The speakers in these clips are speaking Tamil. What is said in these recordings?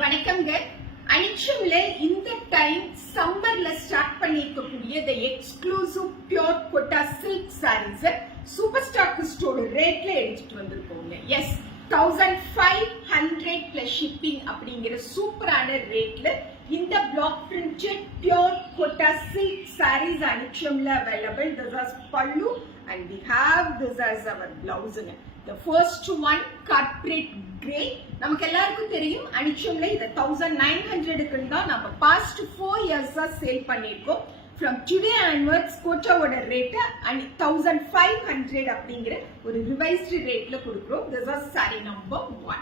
வணக்கம்ங்க. அனிச்சம்ல இந்த டைம் சம்மர்ல ஸ்டார்ட் பண்ணிருக்கக்கூடிய the exclusive pure quota silk sarees super stock store ரேட்ல எடுத்துட்டு வந்திருக்கோங்க. எஸ் 1500 plus shipping அப்படிங்கிற சூப்பரான ரேட்ல இந்த black printed pure quota silk sarees அனிச்சம்ல available. This is pallu and we have this as our blouse. The first one corporate grey. நமக்கு எல்லாருக்கும் தெரியும் அனிச்சம்ல இத 1900 க்கு தான் நம்ம past 4 years சேல் பண்ணிருக்கோம். From today onwards கோட்டாவோட ரேட் 1500 அப்படிங்கற ஒரு ரிவைஸ்ட் ரேட்ல கொடுக்கிறோம். This is saree number 1.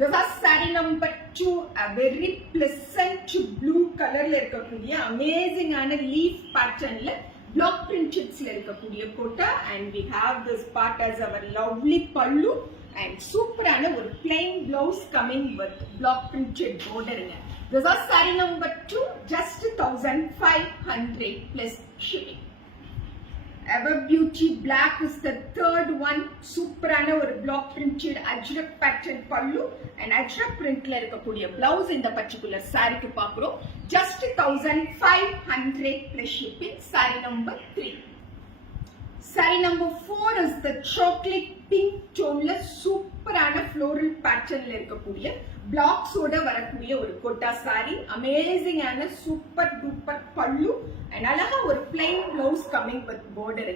This is saree number 2, a very pleasant blue colorல இருக்கக்கூடிய amazing ஆன leaf patternல block printed இருக்கக்கூடிய quota and we have this part as our lovely pallu and super ஆன ஒரு plain blouse coming with block printed border. This is saree number 2, just 1500 plus shipping. Ever Beauty Black is the third one. Super ஆன ஒரு block printed ajrak pattern pallu and ajrak printல இருக்கக்கூடிய blouse இந்த particular saree க்கு பார்க்கிறோம். Just 1500 plus shipping. Saree number 3. Saree number 4 is the chocolate pink toneல சூப்பரான floral patternல இருக்கக்கூடிய blocks ஓட வரக்கூடிய ஒரு கோட்டா saree. அமேசிங் ஆன சூப்பர் டூப்பர் பல்லு and அழகா ஒரு plain blouse coming with border.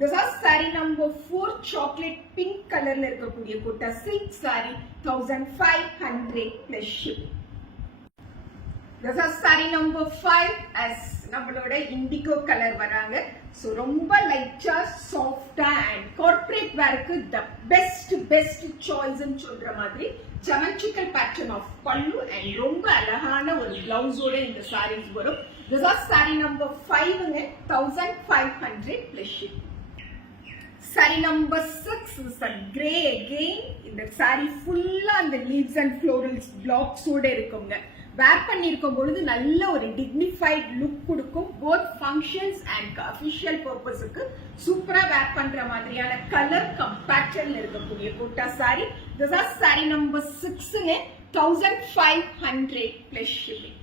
This is saree number 4, chocolate pink colorல இருக்கக்கூடிய quota silk saree 1500 plus shipping. This is saree number 5 as நம்மளோட indigo color வராங்க. So ரொம்ப லைட்டா சாஃப்ட்டா and corporate wearக்கு the best choice ன்னு சொல்ற மாதிரி geometrical pattern of pallu and ரொம்ப அழகான ஒரு blouse ஓட இந்த sarees வரும். This is saree number 5 ங்க 1500 plus shipping. Saree number 6 is a grey again. இந்த saree full-ஆ அந்த leaves and florals blocks ஓட இருக்குங்க. வேர் பண்ணிருக்கும் பொழுது நல்ல ஒரு டிக்னிஃபைட் லுக் கொடுக்கும். both functions and official purpose-க்கு சூப்பரா வேர் பண்ற மாதிரியான கலர் பேட்டர்ன்ல இருக்கக்கூடிய quota saree. This is saree number 6 1500 plus shipping.